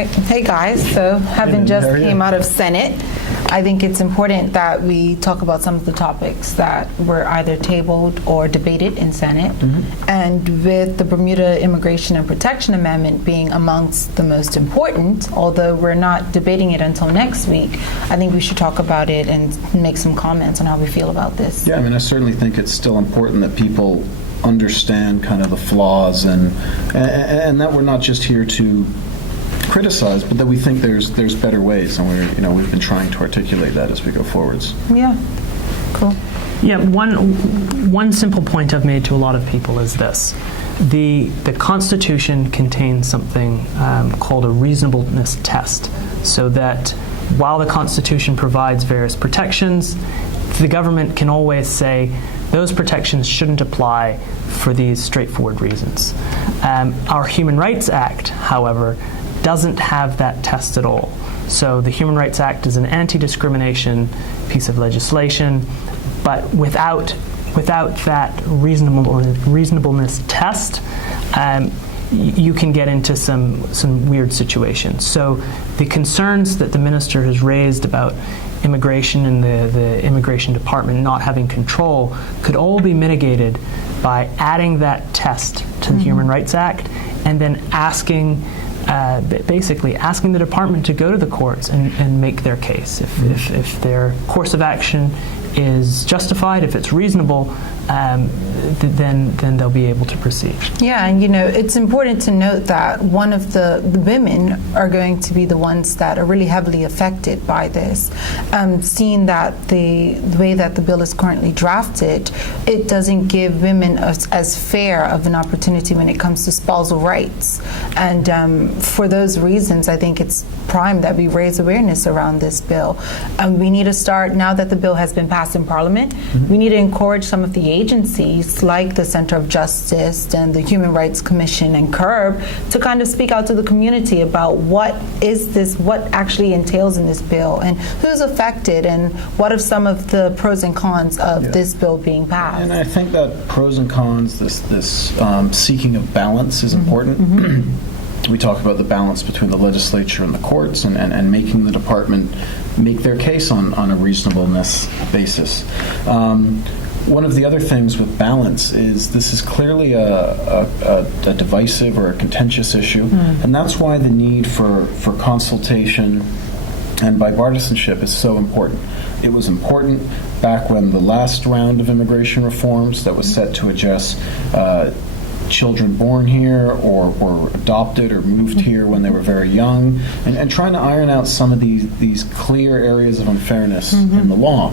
right. Hey guys, so having just came out of Senate, I think it's important that we talk about some of the topics that were either tabled or debated in Senate. And with the Bermuda Immigration and Protection Amendment being amongst the most important, although we're not debating it until next week, I think we should talk about it and make some comments on how we feel about this. Yeah, I mean, I certainly think it's still important that people understand kind of the flaws and that we're not just here to criticize, but that we think there's better ways, and we've been trying to articulate that as we go forwards. Yeah, cool. Yeah, one simple point I've made to a lot of people is this: the Constitution contains something called a reasonableness test, so that while the Constitution provides various protections, the government can always say those protections shouldn't apply for these straightforward reasons. Our Human Rights Act, however, doesn't have that test at all. So the Human Rights Act is an anti-discrimination piece of legislation, but without that reasonableness test, you can get into some weird situations. So the concerns that the minister has raised about immigration and the immigration department not having control could all be mitigated by adding that test to the Human Rights Act and then basically asking the department to go to the courts and make their case. If their course of action is justified, if it's reasonable, then they'll be able to proceed. Yeah, and it's important to note that one of the women are going to be the ones that are really heavily affected by this. Seeing that the way that the bill is currently drafted, it doesn't give women as fair of an opportunity when it comes to spousal rights. And for those reasons, I think it's prime that we raise awareness around this bill. We need to start, now that the bill has been passed in Parliament, we need to encourage some of the agencies like the Center of Justice and the Human Rights Commission and CURB to kind of speak out to the community about what actually entails in this bill and who's affected and what are some of the pros and cons of this bill being passed. And I think that pros and cons, this seeking of balance is important. We talk about the balance between the legislature and the courts and making the department make their case on a reasonableness basis. One of the other things with balance is this is clearly a divisive or a contentious issue, and that's why the need for consultation and bipartisanship is so important. It was important back when the last round of immigration reforms that was set to address children born here or adopted or moved here when they were very young, and trying to iron out some of these clear areas of unfairness in the law.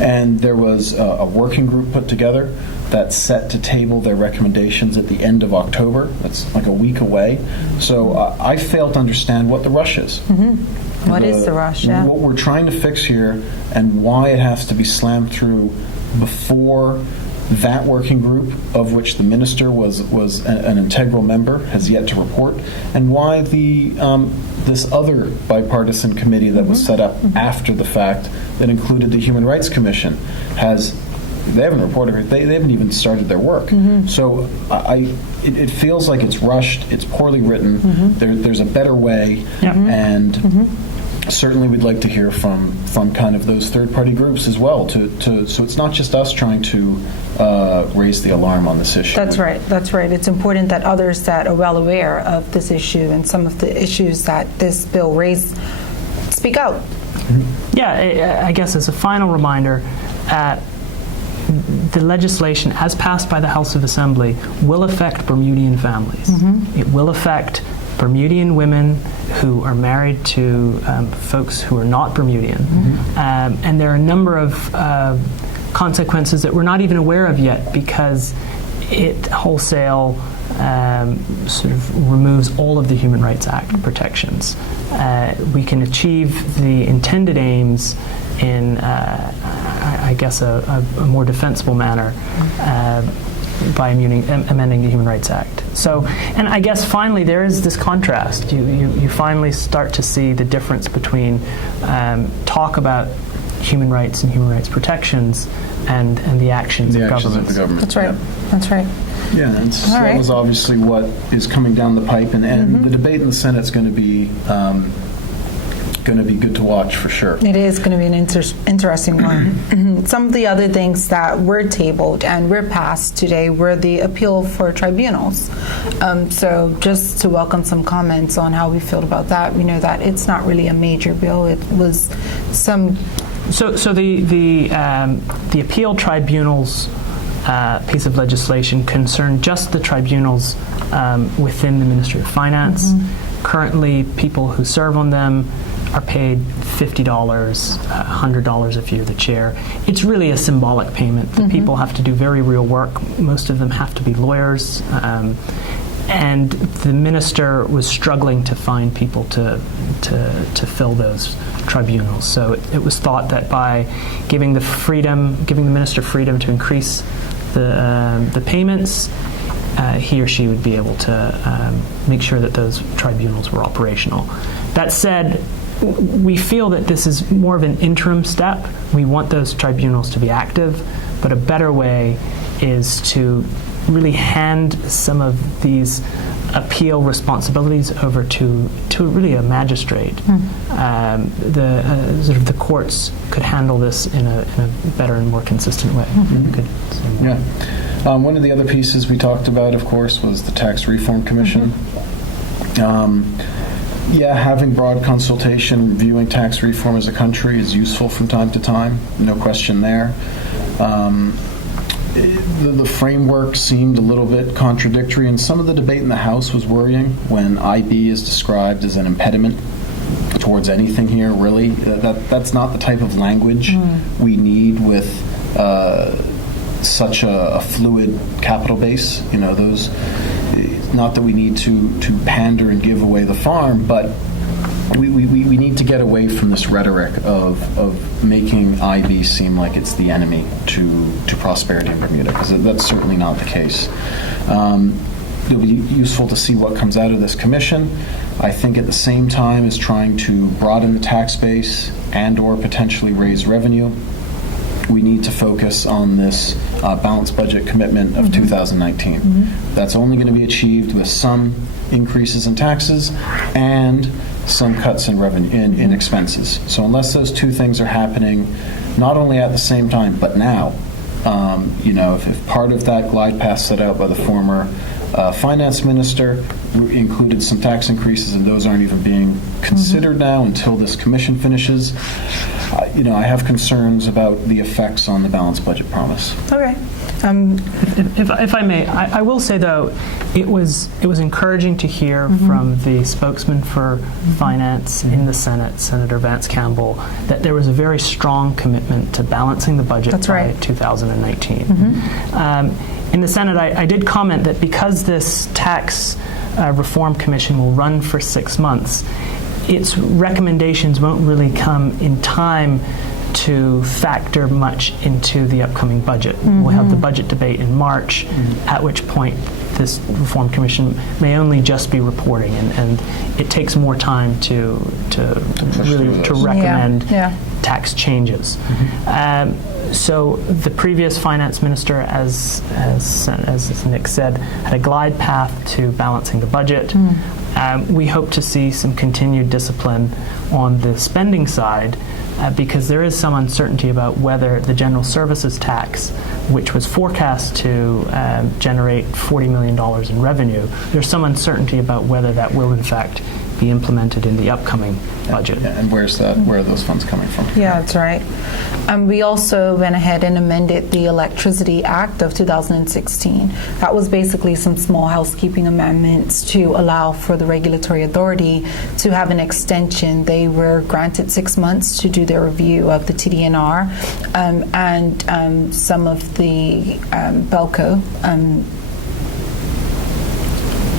And there was a working group put together that's set to table their recommendations at the end of October. That's like a week away. So I fail to understand what the rush is. What is the rush? Yeah. What we're trying to fix here and why it has to be slammed through before that working group, of which the minister was an integral member, has yet to report, and why this other bipartisan committee that was set up after the fact that included the Human Rights Commission they haven't reported. They haven't even started their work. So it feels like it's rushed. It's poorly written. There's a better way, and certainly we'd like to hear from kind of those third-party groups as well. So it's not just us trying to raise the alarm on this issue. That's right. It's important that others that are well aware of this issue and some of the issues that this bill raised speak out. Yeah, I guess as a final reminder, the legislation as passed by the House of Assembly will affect Bermudian families. It will affect Bermudian women who are married to folks who are not Bermudian. And there are a number of consequences that we're not even aware of yet because it wholesale sort of removes all of the Human Rights Act protections. We can achieve the intended aims in, I guess, a more defensible manner by amending the Human Rights Act. So, and I guess finally there is this contrast. You finally start to see the difference between talk about human rights and human rights protections and the actions The of actions governments. of the government. That's right. That's right. Yeah, and All that right. was obviously what is coming down the pipe, and the debate in the Senate is going to be good to watch for sure. It is going to be an interesting one. Some of the other things that were tabled and were passed today were the appeal for tribunals. So just to welcome some comments on how we feel about that. We know that it's not really a major bill. It was some... So the appeal tribunals piece of legislation concerned just the tribunals within the Ministry of Finance. Currently, people who serve on them are paid $50, $100 if you're the chair. It's really a symbolic payment. The people have to do very real work. Most of them have to be lawyers. And the minister was struggling to find people to fill those tribunals. So it was thought that by giving the minister freedom to increase the payments, he or she would be able to make sure that those tribunals were operational. That said, we feel that this is more of an interim step. We want those tribunals to be active, but a better way is to really hand some of these appeal responsibilities over to really a magistrate. The courts could handle this in a better and more consistent way. Yeah. One of the other pieces we talked about, of course, was the Tax Reform Commission. Having broad consultation, reviewing tax reform as a country is useful from time to time. No question there. The framework seemed a little bit contradictory, and some of the debate in the House was worrying when IB is described as an impediment towards anything here, really. That's not the type of language we need with such a fluid capital base. Not that we need to pander and give away the farm, but we need to get away from this rhetoric of making IB seem like it's the enemy to prosperity in Bermuda, because that's certainly not the case. It'll be useful to see what comes out of this commission. I think at the same time as trying to broaden the tax base and or potentially raise revenue, we need to focus on this balanced budget commitment of 2019. That's only going to be achieved with some increases in taxes and some cuts in revenue in expenses. So unless those two things are happening, not only at the same time but now, if part of that glide path set out by the former finance minister included some tax increases, and those aren't even being considered now until this commission finishes, I have concerns about the effects on the balanced budget promise. Okay. If I may, I will say though, it was encouraging to hear from the spokesman for finance in the Senate, Senator Vance Campbell, that there was a very strong commitment to balancing the budget by 2019. In the Senate, I did comment that because this tax reform commission will run for 6 months, its recommendations won't really come in time to factor much into the upcoming budget. We'll have the budget debate in March, at which point this Reform Commission may only just be reporting, and it takes more time to recommend tax changes. So the previous finance minister, as Nick said, had a glide path to balancing the budget. We hope to see some continued discipline on the spending side, because there is some uncertainty about whether the general services tax, which was forecast to generate $40 million in revenue, there's some uncertainty about whether that will in fact be implemented in the upcoming budget. And where are those funds coming from? Yeah, that's right. We also went ahead and amended the Electricity Act of 2016. That was basically some small housekeeping amendments to allow for the regulatory authority to have an extension. They were granted 6 months to do their review of the TDNR and some of the BELCO.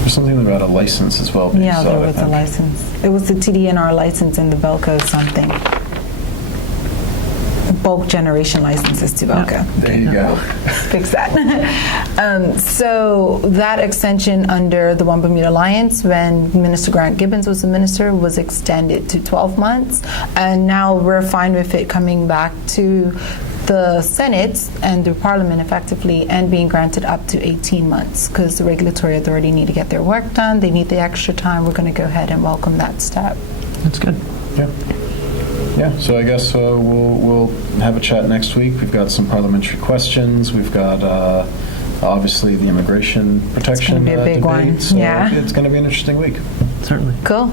There's something about a license as well. Yeah, there was a license. It was the TDNR license and the BELCO something. bulk generation licenses to Belka. There you go. Fix that. So that extension under the One Bermuda Alliance, when Minister Grant Gibbons was the minister, was extended to 12 months. And now we're fine with it coming back to the Senate and the Parliament effectively and being granted up to 18 months because the regulatory authority need to get their work done. They need the extra time. We're going to go ahead and welcome that step. That's good. Yeah. Yeah, so I guess we'll have a chat next week. We've got some parliamentary questions. We've got obviously the immigration protection be a big debate. one. So Yeah. it's going to be an interesting week. Certainly. Cool.